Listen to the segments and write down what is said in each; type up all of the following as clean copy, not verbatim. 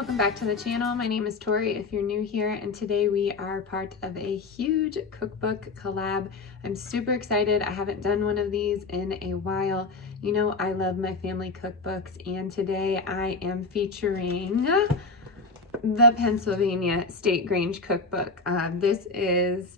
welcome back to the channel. My name is Tori if you're new here, and today we are part of a huge cookbook collab. I'm super excited. I haven't done one of these in a while. You know, I love my family cookbooks, and today I am featuring the Pennsylvania State Grange cookbook. This is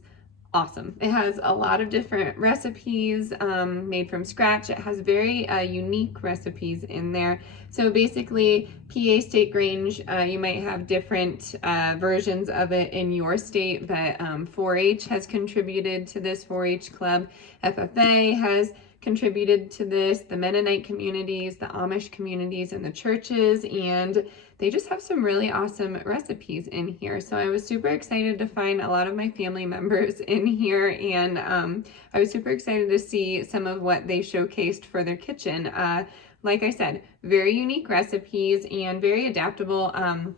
awesome. It has a lot of different recipes made from scratch. It has very unique recipes in there. So basically, PA State Grange, you might have different versions of it in your state, but 4-H has contributed to this 4-H club. FFA has contributed to this, the Mennonite communities, the Amish communities, and the churches, and they just have some really awesome recipes in here. So I was super excited to find a lot of my family members in here, and I was super excited to see some of what they showcased for their kitchen. Like I said, very unique recipes and very adaptable. I'm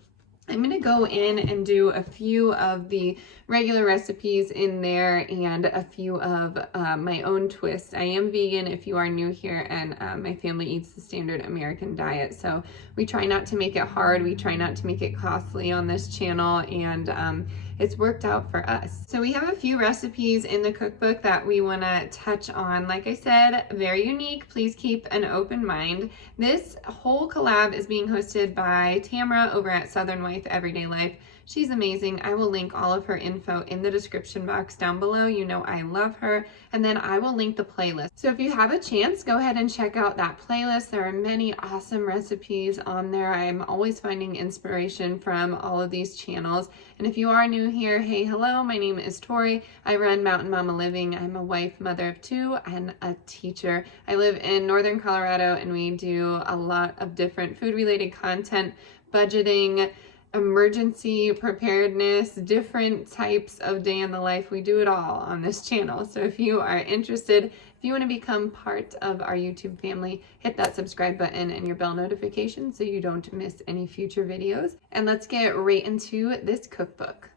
going to go in and do a few of the regular recipes in there and a few of my own twists. I am vegan if you are new here, and my family eats the standard American diet. So we try not to make it hard. We try not to make it costly on this channel, and it's worked out for us. So we have a few recipes in the cookbook that we want to touch on. Like I said, very unique. Please keep an open mind. This whole collab is being hosted by Tamara over at Southern Wife Everyday Life. She's amazing. I will link all of her info in the description box down below. You know I love her. And then I will link the playlist. So if you have a chance, go ahead and check out that playlist. There are many awesome recipes on there. I'm always finding inspiration from all of these channels. And if you are new here, hey, hello, my name is Tori. I run Mountain Mama Living. I'm a wife, mother of two, and a teacher. I live in Northern Colorado, and we do a lot of different food-related content, budgeting, emergency preparedness, different types of day in the life. We do it all on this channel. So if you are interested, if you want to become part of our YouTube family, hit that subscribe button and your bell notification so you don't miss any future videos. And let's get right into this cookbook.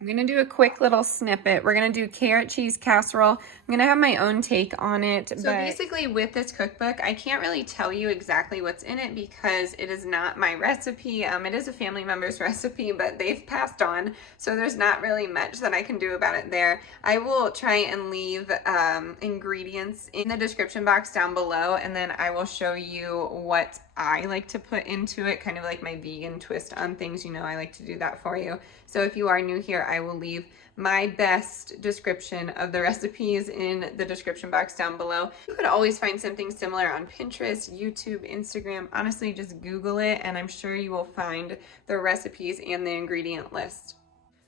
I'm gonna do a quick little snippet. We're gonna do carrot cheese casserole. I'm gonna have my own take on it. So basically with this cookbook, I can't really tell you exactly what's in it because it is not my recipe. It is a family member's recipe, but they've passed on. So there's not really much that I can do about it there. I will try and leave ingredients in the description box down below, and then I will show you what I like to put into it, kind of like my vegan twist on things. You know, I like to do that for you. So if you are new here, I will leave my best description of the recipes in the description box down below. You could always find something similar on Pinterest, YouTube, Instagram. Honestly, just Google it, and I'm sure you will find the recipes and the ingredient list.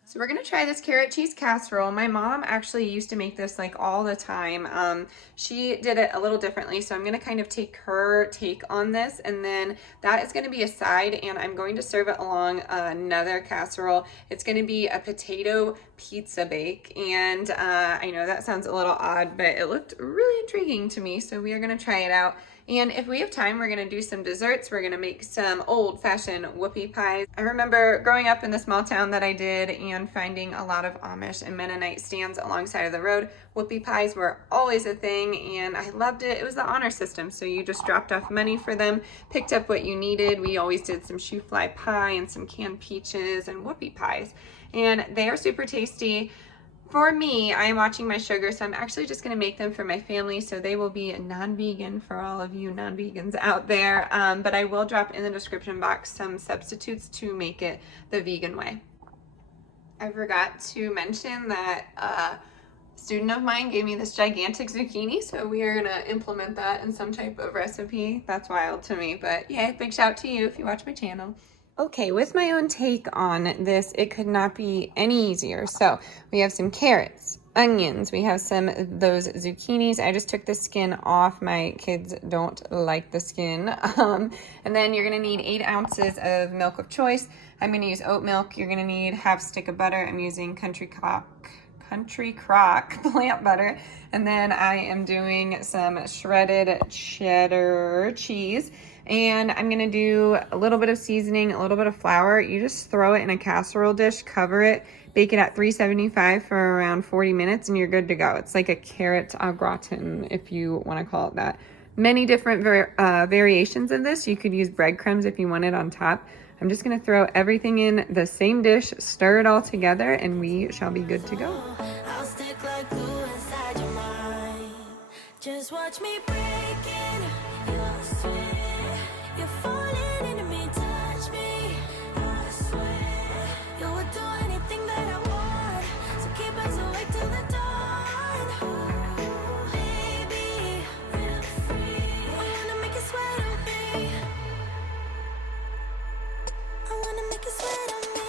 So we're gonna try this carrot cheese casserole. My mom actually used to make this like all the time. She did it a little differently, so I'm gonna kind of take her take on this, and then that is gonna be a side, and I'm going to serve it along another casserole. It's gonna be a potato pizza bake, and I know that sounds a little odd, but it looked really intriguing to me, so we are gonna try it out. And if we have time, we're gonna do some desserts. We're gonna make some old-fashioned Whoopie Pies. I remember growing up in the small town that I did and finding a lot of Amish and Mennonite stands alongside of the road. Whoopie Pies were always a thing, and I loved it. It was the honor system, so you just dropped off money for them, picked up what you needed. We always did some shoe fly pie and some canned peaches and Whoopie Pies, and they are super tasty. For me, I am watching my sugar, so I'm actually just going to make them for my family, so they will be non-vegan for all of you non-vegans out there, but I will drop in the description box some substitutes to make it the vegan way. I forgot to mention that a student of mine gave me this gigantic zucchini, so we are going to implement that in some type of recipe. That's wild to me, but yeah, big shout to you if you watch my channel. Okay, with my own take on this, it could not be any easier. So we have some carrots, onions, we have some of those zucchinis. I just took the skin off. My kids don't like the skin. And then you're gonna need 8 ounces of milk of choice. I'm gonna use oat milk. You're gonna need half stick of butter. I'm using Country Crock plant butter. And then I am doing some shredded cheddar cheese. And I'm gonna do a little bit of seasoning, a little bit of flour. You just throw it in a casserole dish, cover it, bake it at 375 for around 40 minutes, and you're good to go. It's like a carrot au gratin, if you wanna call it that. Many different variations of this. You could use breadcrumbs if you want it on top. I'm just gonna throw everything in the same dish, stir it all together, and we shall be good to go. I'll stick like glue inside your mind. Just watch me breaking. I swear you're falling into me, touch me. I swear you would do anything that I want. So keep us awake till the dawn. Baby, feel free. I wanna make you sweat on me. I wanna make you sweat on me.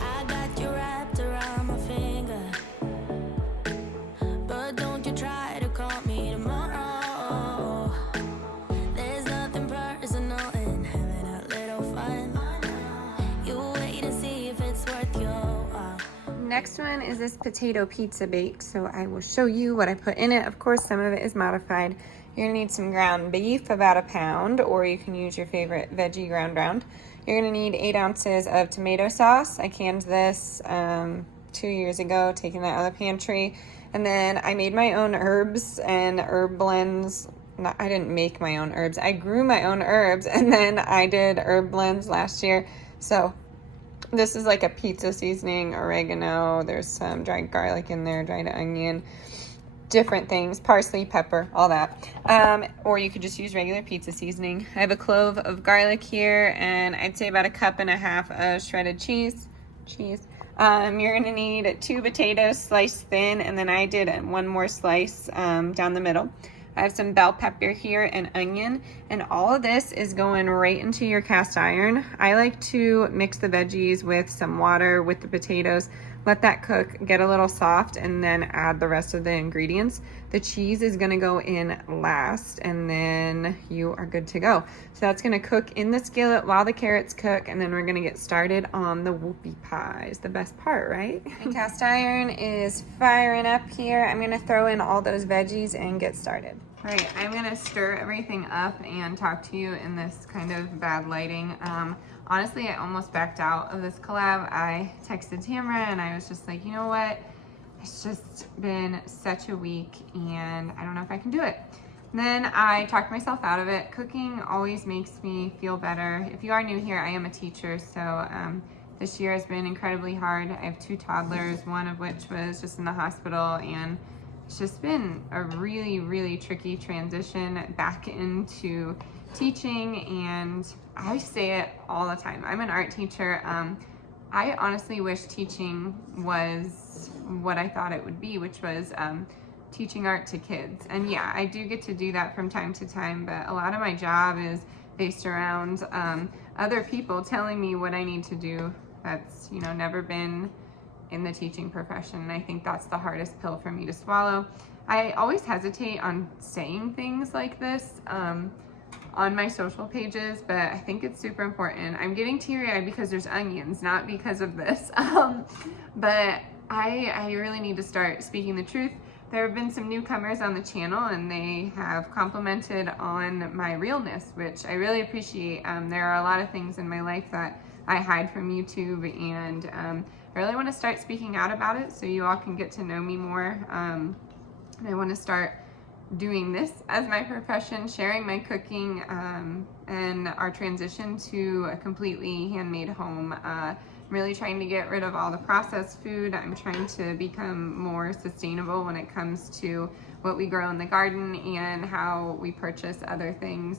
I got you wrapped around my finger. But don't you try to call me tomorrow. There's nothing personal in having a little fun. You wait and see if it's worth your while. Next one is this potato pizza bake. So I will show you what I put in it. Of course, some of it is modified. You're gonna need some ground beef, about a pound, or you can use your favorite veggie ground round. You're gonna need 8 ounces of tomato sauce. I canned this 2 years ago, taking that out of the pantry. And then I made my own herbs and herb blends. I didn't make my own herbs. I grew my own herbs, and then I did herb blends last year. So this is like a pizza seasoning, oregano. There's some dried garlic in there, dried onion, different things, parsley, pepper, all that. Or you could just use regular pizza seasoning. I have a clove of garlic here, and I'd say about 1.5 cups of shredded cheese. You're gonna need 2 potatoes sliced thin, and then I did 1 more slice down the middle. I have some bell pepper here and onion, and all of this is going right into your cast iron. I like to mix the veggies with some water with the potatoes, let that cook, get a little soft, and then add the rest of the ingredients. The cheese is gonna go in last, and then you are good to go. So that's gonna cook in the skillet while the carrots cook, and then we're gonna get started on the whoopie pies, the best part, right? The cast iron is firing up here. I'm gonna throw in all those veggies and get started. All right, I'm gonna stir everything up and talk to you in this kind of bad lighting. Honestly, I almost backed out of this collab. I texted Tamara and I was just like, you know what? It's just been such a week and I don't know if I can do it. And then I talked myself out of it. Cooking always makes me feel better. If you are new here, I am a teacher, so this year has been incredibly hard. I have 2 toddlers, one of which was just in the hospital, and it's just been a really, really tricky transition back into teaching, and I say it all the time. I'm an art teacher. I honestly wish teaching was what I thought it would be, which was teaching art to kids. And yeah, I do get to do that from time to time, but a lot of my job is based around other people telling me what I need to do. That's, you know, never been in the teaching profession. And I think that's the hardest pill for me to swallow. I always hesitate on saying things like this on my social pages, but I think it's super important. I'm getting teary-eyed because there's onions, not because of this. But I really need to start speaking the truth. There have been some newcomers on the channel and they have complimented on my realness, which I really appreciate. There are a lot of things in my life that I hide from YouTube, and I really want to start speaking out about it so you all can get to know me more. And I want to start doing this as my profession, sharing my cooking and our transition to a completely handmade home. I'm really trying to get rid of all the processed food. I'm trying to become more sustainable when it comes to what we grow in the garden and how we purchase other things.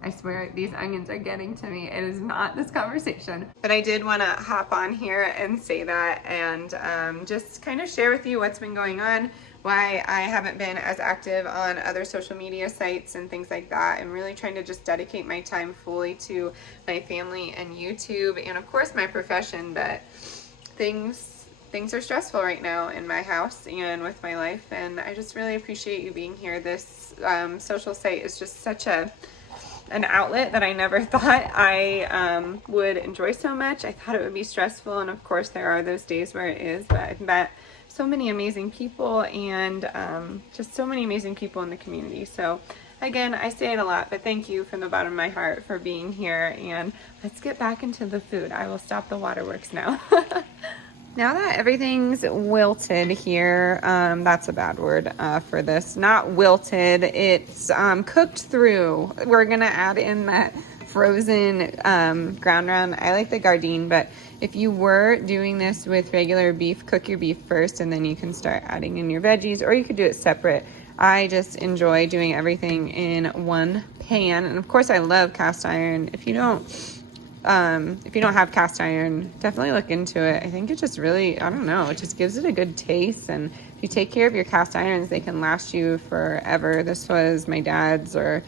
I swear these onions are getting to me. It is not this conversation. But I did want to hop on here and say that and just kind of share with you what's been going on, why I haven't been as active on other social media sites and things like that. I'm really trying to just dedicate my time fully to my family and YouTube and of course my profession, but things are stressful right now in my house and with my life, and I just really appreciate you being here. This social site is just such an outlet that I never thought I would enjoy so much. I thought it would be stressful, and of course there are those days where it is, but I've met so many amazing people and just so many amazing people in the community. So again, I say it a lot, but thank you from the bottom of my heart for being here, and let's get back into the food. I will stop the waterworks now. Now that everything's wilted here, that's a bad word for this, not wilted, it's cooked through. We're gonna add in that frozen ground round. I like the Gardein, but if you were doing this with regular beef, cook your beef first and then you can start adding in your veggies, or you could do it separate. I just enjoy doing everything in one pan, and of course I love cast iron. If you don't have cast iron, definitely look into it. I think it just really, I don't know, it just gives it a good taste, and if you take care of your cast irons, they can last you forever. This was my dad's or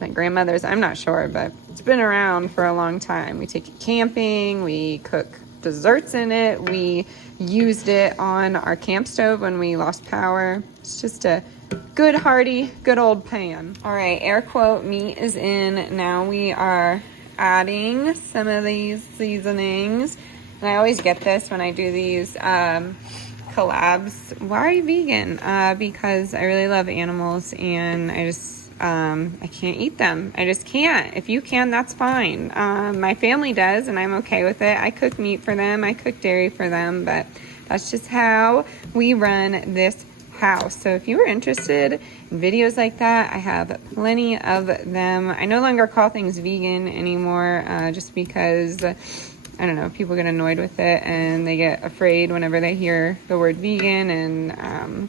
my grandmother's, I'm not sure, but it's been around for a long time. We take it camping, we cook desserts in it, we used it on our camp stove when we lost power. It's just a good hearty, good old pan. All right, air quote, meat is in. Now we are adding some of these seasonings. And I always get this when I do these collabs. Why are you vegan? Because I really love animals and I can't eat them. I just can't. If you can, that's fine. My family does, and I'm okay with it. I cook meat for them. I cook dairy for them, but that's just how we run this house. So if you were interested in videos like that, I have plenty of them. I no longer call things vegan anymore, just because, I don't know, people get annoyed with it and they get afraid whenever they hear the word vegan, and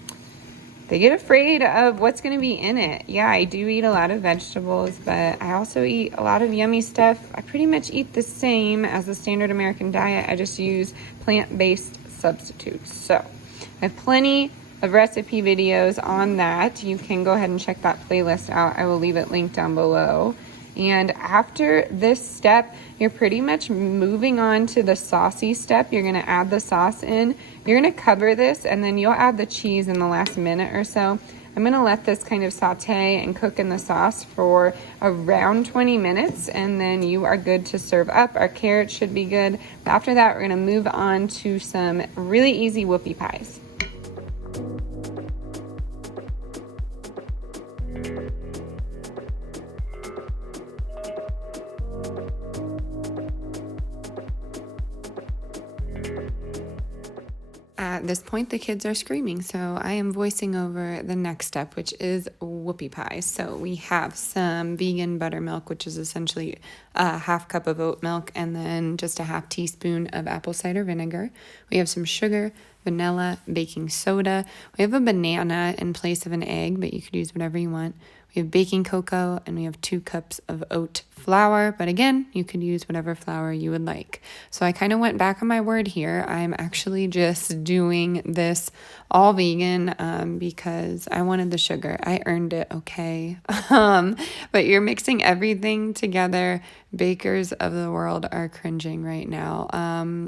they get afraid of what's going to be in it. Yeah, I do eat a lot of vegetables, but I also eat a lot of yummy stuff. I pretty much eat the same as the standard American diet. I just use plant-based substitutes. So I have plenty of recipe videos on that. You can go ahead and check that playlist out. I will leave it linked down below. And after this step, you're pretty much moving on to the saucy step. You're going to add the sauce in. You're going to cover this, and then you'll add the cheese in the last minute or so. I'm going to let this kind of saute and cook in the sauce for around 20 minutes, and then you are good to serve up. Our carrots should be good. After that, we're going to move on to some really easy whoopie pies. At this point, the kids are screaming, so I am voicing over the next step, which is whoopie pie. So we have some vegan buttermilk, which is essentially a half cup of oat milk, and then just a half teaspoon of apple cider vinegar. We have some sugar, vanilla, baking soda. We have a banana in place of an egg, but you could use whatever you want. We have baking cocoa, and we have 2 cups of oat flour, but again, you could use whatever flour you would like. So I kind of went back on my word here. I'm actually just doing this all vegan because I wanted the sugar. I earned it, okay? But you're mixing everything together. Bakers of the world are cringing right now.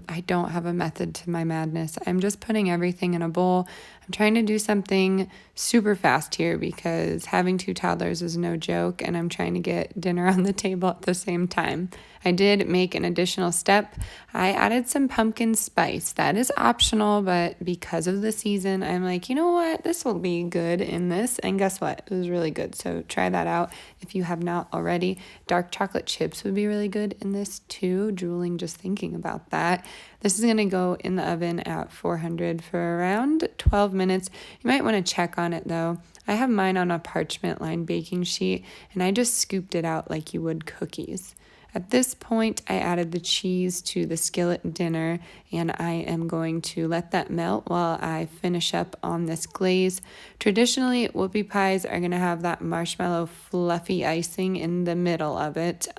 I don't have a method to my madness. I'm just putting everything in a bowl. I'm trying to do something super fast here because having 2 toddlers is no joke, and I'm trying to get dinner on the table at the same time. I did make an additional step. I added some pumpkin spice. That is optional, but because of the season, I'm like, you know what? This will be good in this. And guess what? It was really good. So try that out if you have not already. Dark chocolate chips would be really good in this too. Drooling just thinking about that. This is going to go in the oven at 400 for around 12 minutes. You might want to check on it though. I have mine on a parchment lined baking sheet, and I just scooped it out like you would cookies. At this point, I added the cheese to the skillet dinner, and I am going to let that melt while I finish up on this glaze. Traditionally, whoopie pies are going to have that marshmallow fluffy icing in the middle of it.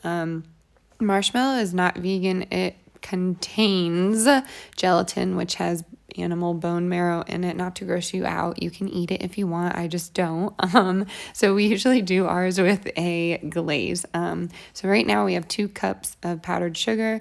Marshmallow is not vegan. It contains gelatin, which has animal bone marrow in it. Not to gross you out, you can eat it if you want. I just don't. So we usually do ours with a glaze. So right now we have 2 cups of powdered sugar.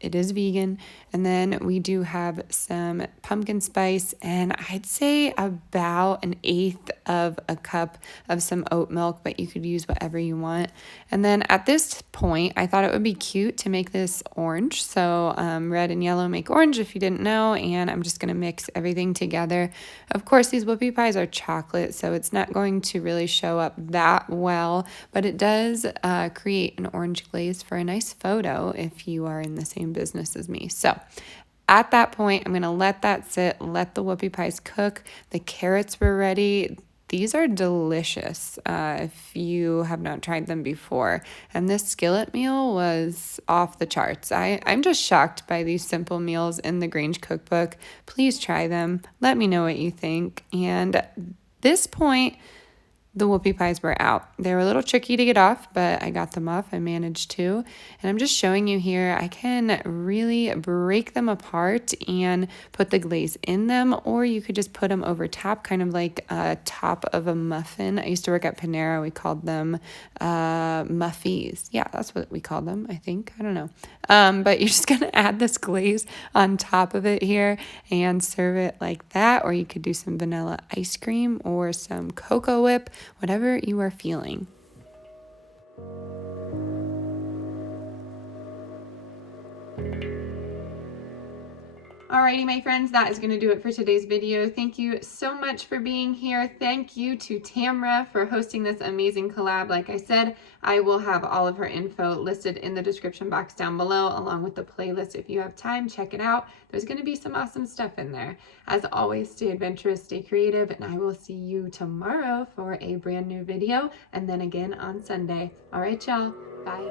It is vegan. And then we do have some pumpkin spice, and I'd say about 1/8 of a cup of some oat milk, but you could use whatever you want. And then at this point, I thought it would be cute to make this orange. So red and yellow make orange if you didn't know, and I'm just going to mix everything together. Of course, these whoopie pies are chocolate, so it's not going to really show up that well, but it does create an orange glaze for a nice photo if you are in the same business as me. So at that point, I'm going to let that sit, let the whoopie pies cook. The carrots were ready. these are delicious if you have not tried them before. And this skillet meal was off the charts. I'm just shocked by these simple meals in the Grange cookbook. Please try them. Let me know what you think. And at this point, the Whoopie Pies were out. They were a little tricky to get off, but I got them off. I managed to. And I'm just showing you here, I can really break them apart and put the glaze in them, or you could just put them over top, kind of like a top of a muffin. I used to work at Panera. We called them muffies. Yeah, that's what we called them, I think. I don't know. But you're just going to add this glaze on top of it here and serve it like that, or you could do some vanilla ice cream or some Cocoa Whip, whatever you are feeling. Alrighty, my friends, that is going to do it for today's video. Thank you so much for being here. Thank you to Tamra for hosting this amazing collab. Like I said, I will have all of her info listed in the description box down below, along with the playlist. If you have time, check it out. There's going to be some awesome stuff in there. As always, stay adventurous, stay creative, and I will see you tomorrow for a brand new video, and then again on Sunday. All right, y'all. Bye.